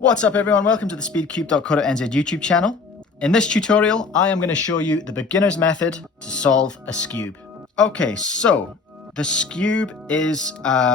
What's up everyone, welcome to the speedcube.co.nz YouTube channel. In this tutorial, I am going to show you the beginner's method to solve a skewb. Okay, so the skewb is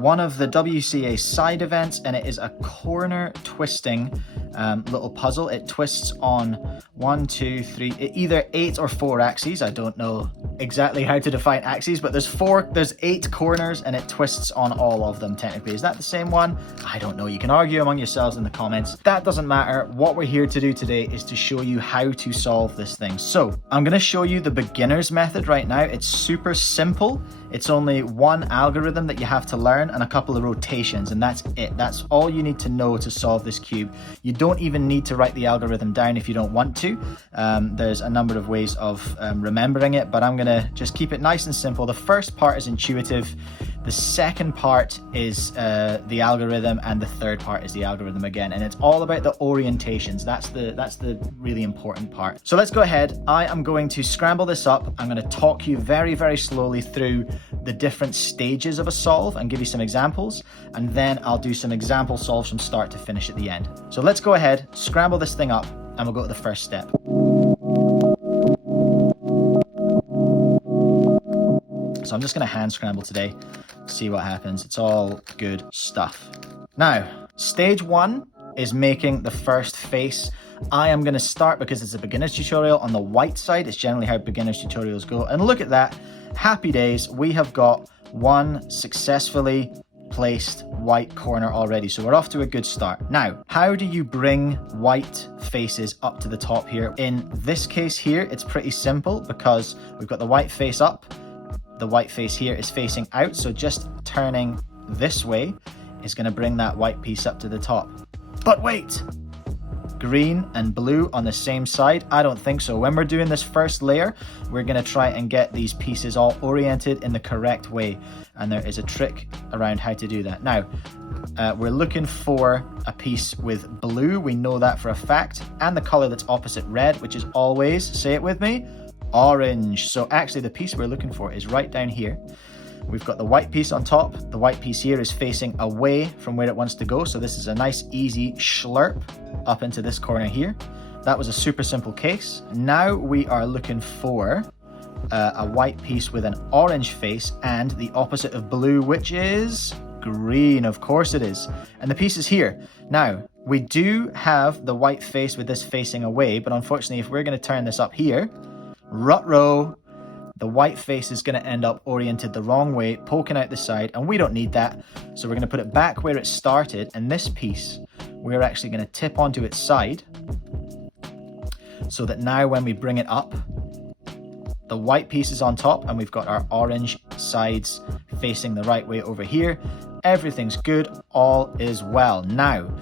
one of the WCA side events, and it is a corner twisting little puzzle. It twists on either 8 or 4 axes. I don't know exactly how to define axes, but there's 8 corners and it twists on all of them technically. Is that the same one? I don't know. You can argue among yourselves in the comments. That doesn't matter. What we're here to do today is to show you how to solve this thing. So I'm going to show you the beginner's method right now. It's super simple. It's only one algorithm that you have to learn and a couple of rotations, and that's it. That's all you need to know to solve this cube. You don't even need to write the algorithm down if you don't want to. There's a number of ways of remembering it, but I'm gonna just keep it nice and simple. The first part is intuitive. The second part is the algorithm, and the third part is the algorithm again. And it's all about the orientations. That's the really important part. So let's go ahead. I am going to scramble this up. I'm going to talk you very, very slowly through the different stages of a solve and give you some examples. And then I'll do some example solves from start to finish at the end. So let's go ahead, scramble this thing up, and we'll go to the first step. So I'm just going to hand scramble today, see what happens. It's all good stuff. Now, stage 1 is making the first face. I am going to start, because it's a beginner's tutorial, on the white side. It's generally how beginner's tutorials go. And look at that. Happy days. We have got one successfully placed white corner already. So we're off to a good start. Now, how do you bring white faces up to the top here? In this case here, it's pretty simple because we've got the white face up. The white face here is facing out, so just turning this way is going to bring that white piece up to the top. But wait! Green and blue on the same side? I don't think so. When we're doing this first layer, we're going to try and get these pieces all oriented in the correct way, and there is a trick around how to do that. Now, we're looking for a piece with blue. We know that for a fact, and the color that's opposite red, which is always, say it with me, orange. So actually the piece we're looking for is right down here. We've got the white piece on top. The white piece here is facing away from where it wants to go. So this is a nice easy schlurp up into this corner here. That was a super simple case. Now we are looking for a white piece with an orange face and the opposite of blue, which is green. Of course it is. And the piece is here. Now, we do have the white face with this facing away, but unfortunately, if we're going to turn this up here, ruh-roh, the white face is going to end up oriented the wrong way, poking out the side, and we don't need that. So we're going to put it back where it started, and this piece, we're actually going to tip onto its side, so that now when we bring it up, the white piece is on top, and we've got our orange sides facing the right way over here. Everything's good, all is well. Now,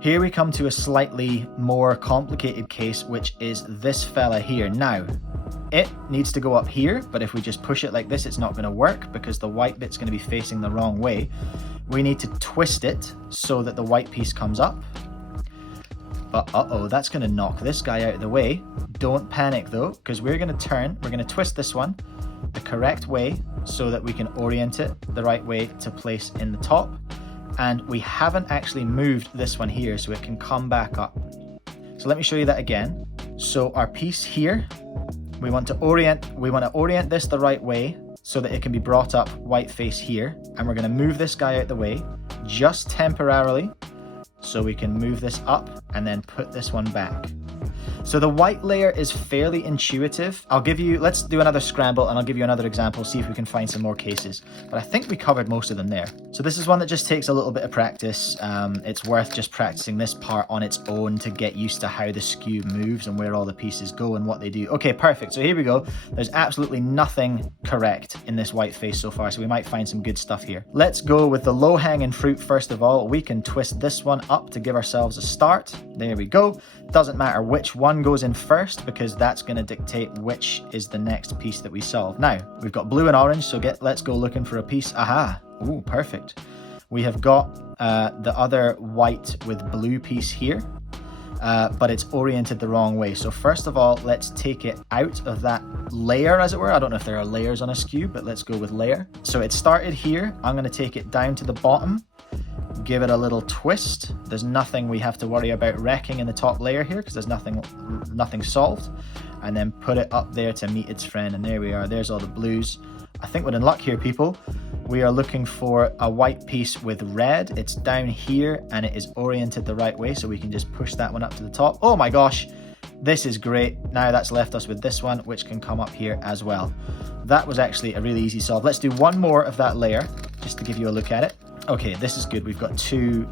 here we come to a slightly more complicated case, which is this fella here. Now, it needs to go up here, but if we just push it like this, it's not going to work because the white bit's going to be facing the wrong way. We need to twist it so that the white piece comes up. But uh-oh, that's going to knock this guy out of the way. Don't panic though, because we're going to twist this one the correct way so that we can orient it the right way to place in the top. And we haven't actually moved this one here, so it can come back up. So let me show you that again. So our piece here, we want to orient this the right way so that it can be brought up white face here. And we're going to move this guy out the way just temporarily so we can move this up and then put this one back. So the white layer is fairly intuitive. Let's do another scramble and I'll give you another example, see if we can find some more cases. But I think we covered most of them there. So this is one that just takes a little bit of practice. It's worth just practicing this part on its own to get used to how the skewb moves and where all the pieces go and what they do. Okay, perfect. So here we go. There's absolutely nothing correct in this white face so far, so we might find some good stuff here. Let's go with the low-hanging fruit first of all. We can twist this one up to give ourselves a start. There we go. Doesn't matter which one goes in first because that's going to dictate which is the next piece that we solve. Now, we've got blue and orange, so let's go looking for a piece. Aha! Ooh, perfect. We have got the other white with blue piece here, but it's oriented the wrong way. So first of all, let's take it out of that layer, as it were. I don't know if there are layers on a skewb, but let's go with layer. So it started here. I'm going to take it down to the bottom, give it a little twist. There's nothing we have to worry about wrecking in the top layer here because there's nothing solved. And then put it up there to meet its friend, and there we are. There's all the blues. I think we're in luck here, people. We are looking for a white piece with red. It's down here and it is oriented the right way, so we can just push that one up to the top. Oh my gosh, this is great. Now that's left us with this one, which can come up here as well. That was actually a really easy solve. Let's do one more of that layer just to give you a look at it. Okay, this is good. We've got two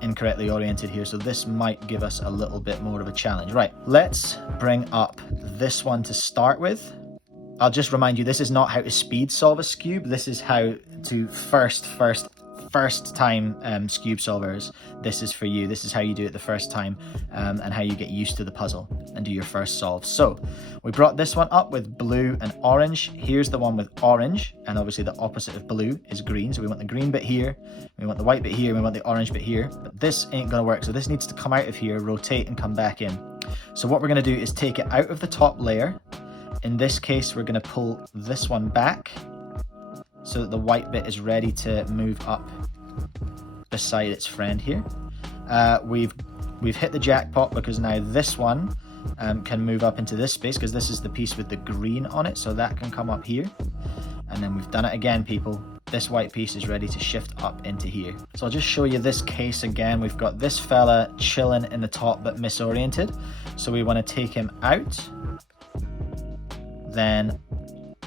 incorrectly oriented here, so this might give us a little bit more of a challenge. Right, let's bring up this one to start with. I'll just remind you, this is not how to speed solve a skewb. This is how to first time skewb solvers. This is for you. This is how you do it the first time, and how you get used to the puzzle and do your first solve. So we brought this one up with blue and orange. Here's the one with orange, and obviously the opposite of blue is green. So we want the green bit here, we want the white bit here, we want the orange bit here. But this ain't gonna work, so this needs to come out of here, rotate, and come back in. So what we're gonna do is take it out of the top layer. In this case, we're going to pull this one back so that the white bit is ready to move up beside its friend here. We've hit the jackpot because now this one can move up into this space because this is the piece with the green on it, so that can come up here. And then we've done it again, people. This white piece is ready to shift up into here. So I'll just show you this case again. We've got this fella chilling in the top but misoriented. So we want to take him out. Then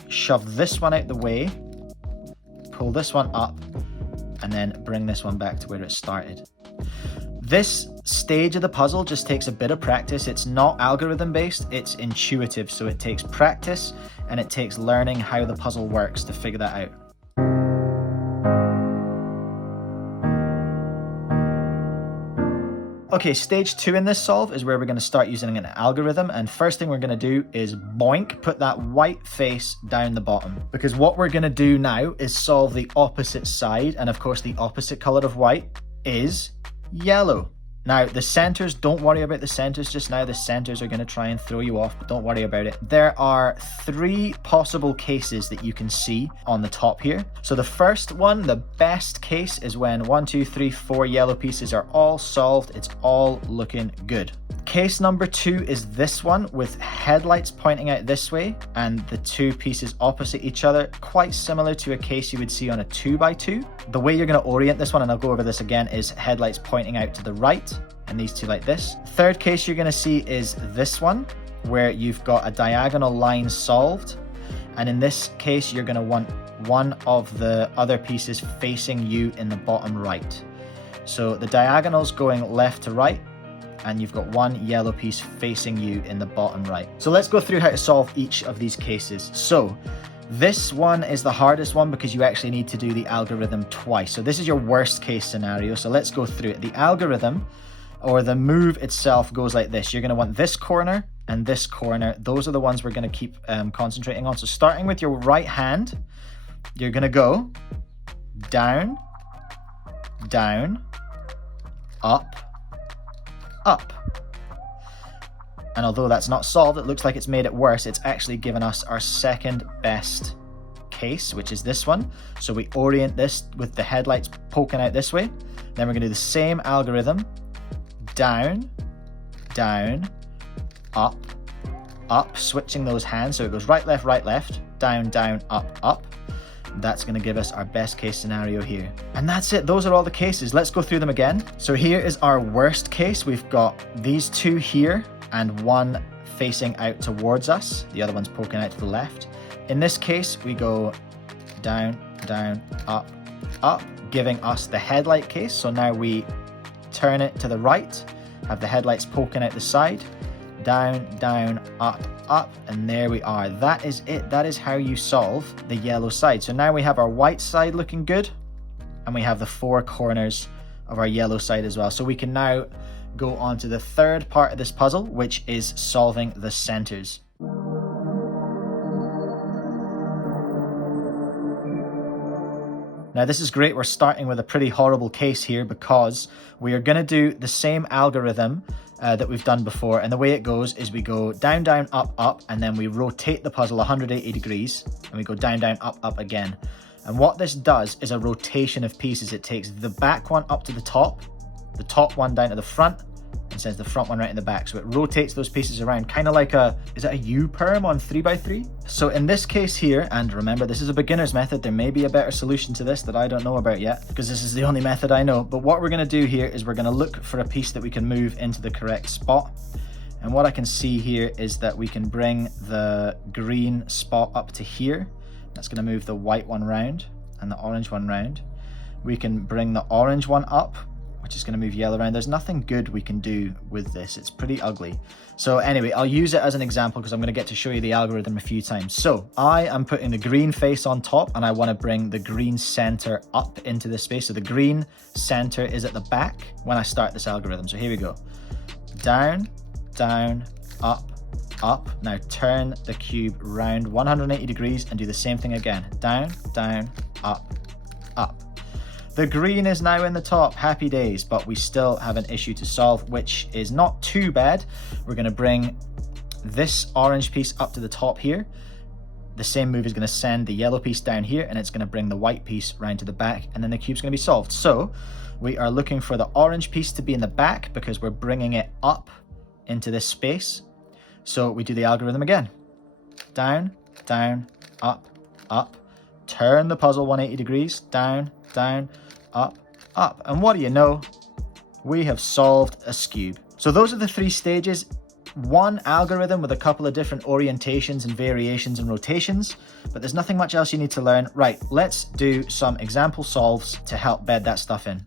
shove this one out the way, pull this one up, and then bring this one back to where it started. This stage of the puzzle just takes a bit of practice. It's not algorithm based, it's intuitive. So it takes practice and it takes learning how the puzzle works to figure that out. Okay, stage 2 in this solve is where we're going to start using an algorithm, and first thing we're going to do is boink, put that white face down the bottom, because what we're going to do now is solve the opposite side, and of course the opposite color of white is yellow. Now, the centers, don't worry about the centers just now. The centers are going to try and throw you off, but don't worry about it. There are 3 possible cases that you can see on the top here. So the first one, the best case, is when 1, 2, 3, 4 yellow pieces are all solved. It's all looking good. Case number 2 is this one with headlights pointing out this way and the 2 pieces opposite each other, quite similar to a case you would see on a 2x2. The way you're going to orient this one, and I'll go over this again, is headlights pointing out to the right and these 2 like this. Third case you're going to see is this one where you've got a diagonal line solved, and in this case you're going to want one of the other pieces facing you in the bottom right. So the diagonal's going left to right, and you've got one yellow piece facing you in the bottom right. So let's go through how to solve each of these cases. So this one is the hardest one because you actually need to do the algorithm twice. So this is your worst case scenario. So let's go through it. The algorithm, or the move itself, goes like this. You're going to want this corner and this corner. Those are the ones we're going to keep concentrating on. So starting with your right hand, you're going to go down, down, up, up. And although that's not solved, it looks like it's made it worse. It's actually given us our second best case, which is this one. So we orient this with the headlights poking out this way. Then we're going to do the same algorithm. Down, down, up, up, switching those hands. So it goes right, left, down, down, up, up. That's going to give us our best case scenario here. And that's it. Those are all the cases. Let's go through them again. So here is our worst case. We've got these 2 here and one facing out towards us. The other one's poking out to the left. In this case, we go down, down, up, up, giving us the headlight case. So now we turn it to the right, have the headlights poking out the side, down, down, up, up, and there we are. That is it. That is how you solve the yellow side. So now we have our white side looking good, and we have the 4 corners of our yellow side as well. So we can now go on to the third part of this puzzle, which is solving the centers. Now this is great. We're starting with a pretty horrible case here because we are going to do the same algorithm that we've done before, and the way it goes is we go down, down, up, up, and then we rotate the puzzle 180 degrees, and we go down, down, up, up again. And what this does is a rotation of pieces. It takes the back one up to the top one down to the front, and sends the front one right in the back. So it rotates those pieces around, kind of like is it a U-perm on 3x3? So in this case here, and remember this is a beginner's method, there may be a better solution to this that I don't know about yet, because this is the only method I know. But what we're gonna do here is we're gonna look for a piece that we can move into the correct spot. And what I can see here is that we can bring the green spot up to here. That's gonna move the white one round and the orange one round. We can bring the orange one up, which is going to move yellow around. There's nothing good we can do with this. It's pretty ugly. So anyway, I'll use it as an example because I'm going to get to show you the algorithm a few times. So I am putting the green face on top, and I want to bring the green center up into this space. So the green center is at the back when I start this algorithm. So here we go. Down, down, up, up. Now turn the cube round 180 degrees and do the same thing again. Down, down, up, up. The green is now in the top, happy days, but we still have an issue to solve, which is not too bad. We're going to bring this orange piece up to the top here. The same move is going to send the yellow piece down here, and it's going to bring the white piece round to the back, and then the cube's going to be solved. So we are looking for the orange piece to be in the back because we're bringing it up into this space. So we do the algorithm again. Down, down, up, up. Turn the puzzle 180 degrees, down, down, up, up. And what do you know? We have solved a skewb. So those are the three stages. One algorithm with a couple of different orientations and variations and rotations, but there's nothing much else you need to learn. Right, let's do some example solves to help bed that stuff in.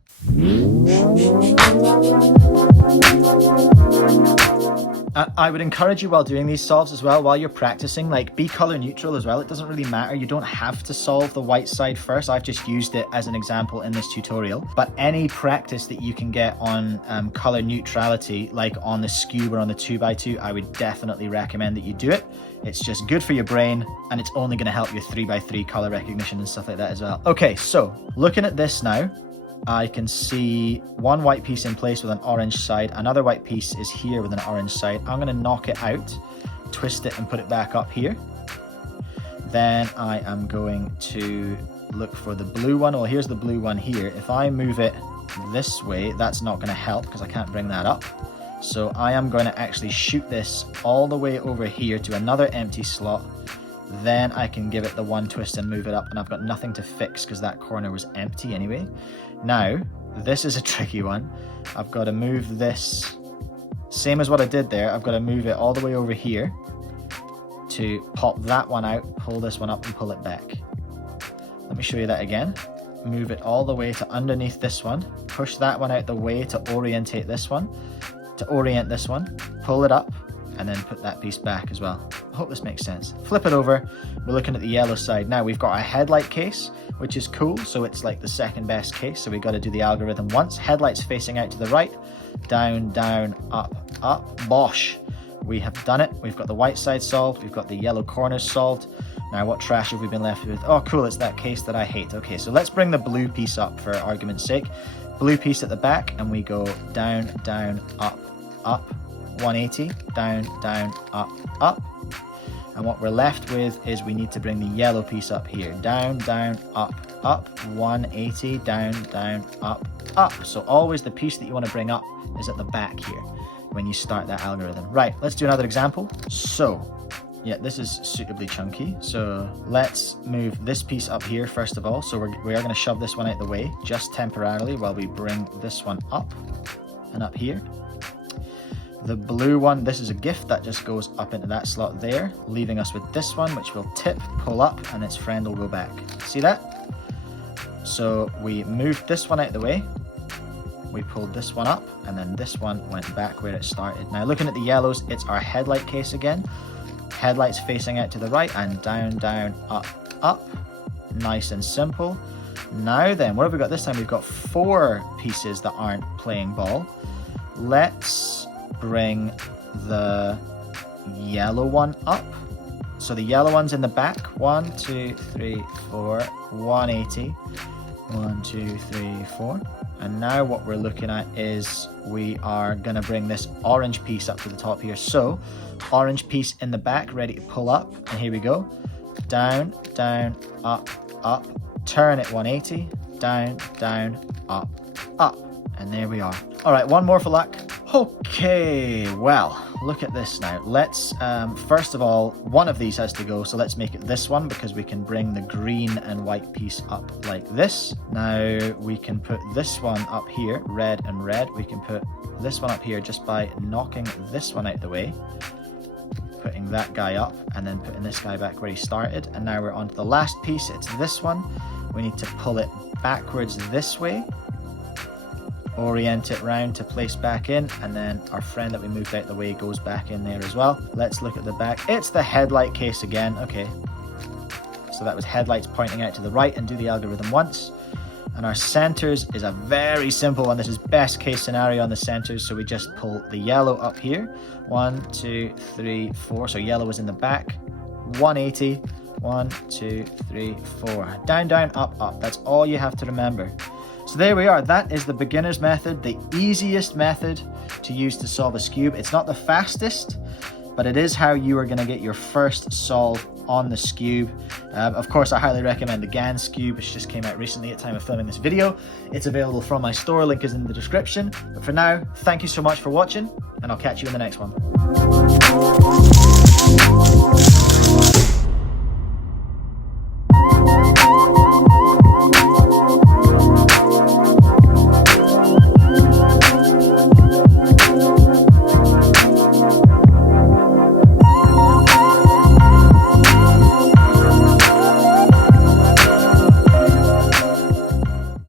I would encourage you while doing these solves as well, while you're practicing, like be color neutral as well. It doesn't really matter. You don't have to solve the white side first. I've just used it as an example in this tutorial. But any practice that you can get on color neutrality, like on the skewb or on the 2x2, I would definitely recommend that you do it. It's just good for your brain, and it's only going to help your 3x3 color recognition and stuff like that as well. Okay, so looking at this now, I can see one white piece in place with an orange side. Another white piece is here with an orange side. I'm going to knock it out, twist it and put it back up here. Then I am going to look for the blue one. Well, here's the blue one here. If I move it this way, that's not going to help because I can't bring that up. So I am going to actually shoot this all the way over here to another empty slot. Then I can give it the one twist and move it up, and I've got nothing to fix because that corner was empty anyway. Now, this is a tricky one. I've got to move this, same as what I did there, I've got to move it all the way over here to pop that one out, pull this one up and pull it back. Let me show you that again. Move it all the way to underneath this one, push that one out the way to orientate this one, to orient this one, pull it up, and then put that piece back as well. I hope this makes sense. Flip it over, we're looking at the yellow side. Now we've got a headlight case, which is cool, so it's like the second best case, so we've got to do the algorithm once. Headlights facing out to the right, down, down, up, up, bosh. We have done it. We've got the white side solved, we've got the yellow corners solved. Now what trash have we been left with? Oh cool, it's that case that I hate. Okay, so let's bring the blue piece up for argument's sake. Blue piece at the back, and we go down, down, up, up, 180, down, down, up, up. And what we're left with is we need to bring the yellow piece up here. Down, down, up, up, 180, down, down, up, up. So always the piece that you want to bring up is at the back here when you start that algorithm. Right, let's do another example. So, yeah, this is suitably chunky. So let's move this piece up here first of all. So we are going to shove this one out the way just temporarily while we bring this one up and up here. The blue one, this is a gift that just goes up into that slot there, leaving us with this one, which will tip, pull up, and its friend will go back. See that? So we moved this one out of the way, we pulled this one up, and then this one went back where it started. Now looking at the yellows, it's our headlight case again. Headlights facing out to the right, and down, down, up, up. Nice and simple. Now then, what have we got this time? We've got 4 pieces that aren't playing ball. Let's bring the yellow one up. So the yellow one's in the back. 1, 2, 3, 4, 180. 1, 2, 3, 4. And now what we're looking at is we are going to bring this orange piece up to the top here. So orange piece in the back, ready to pull up. And here we go. Down, down, up, up, turn it 180, down, down, up, up. And there we are. All right, one more for luck. Okay, well, look at this now. Let's, first of all, one of these has to go, so let's make it this one because we can bring the green and white piece up like this. Now we can put this one up here, red and red. We can put this one up here just by knocking this one out the way, putting that guy up, and then putting this guy back where he started. And now we're on to the last piece. It's this one. We need to pull it backwards this way, orient it round to place back in, and then our friend that we moved out the way goes back in there as well. Let's look at the back. It's the headlight case again. Okay, so that was headlights pointing out to the right, and do the algorithm once. And our centers is a very simple one. This is best case scenario on the centers, so we just pull the yellow up here. 1, 2, 3, 4. So yellow is in the back. 180. 1, 2, 3, 4. Down, down, up, up. That's all you have to remember. So there we are. That is the beginner's method, the easiest method to use to solve a skewb. It's not the fastest, but it is how you are going to get your first solve on the skewb. Of course, I highly recommend the GAN skewb, which just came out recently at the time of filming this video. It's available from my store, link is in the description. But for now, thank you so much for watching, and I'll catch you in the next one.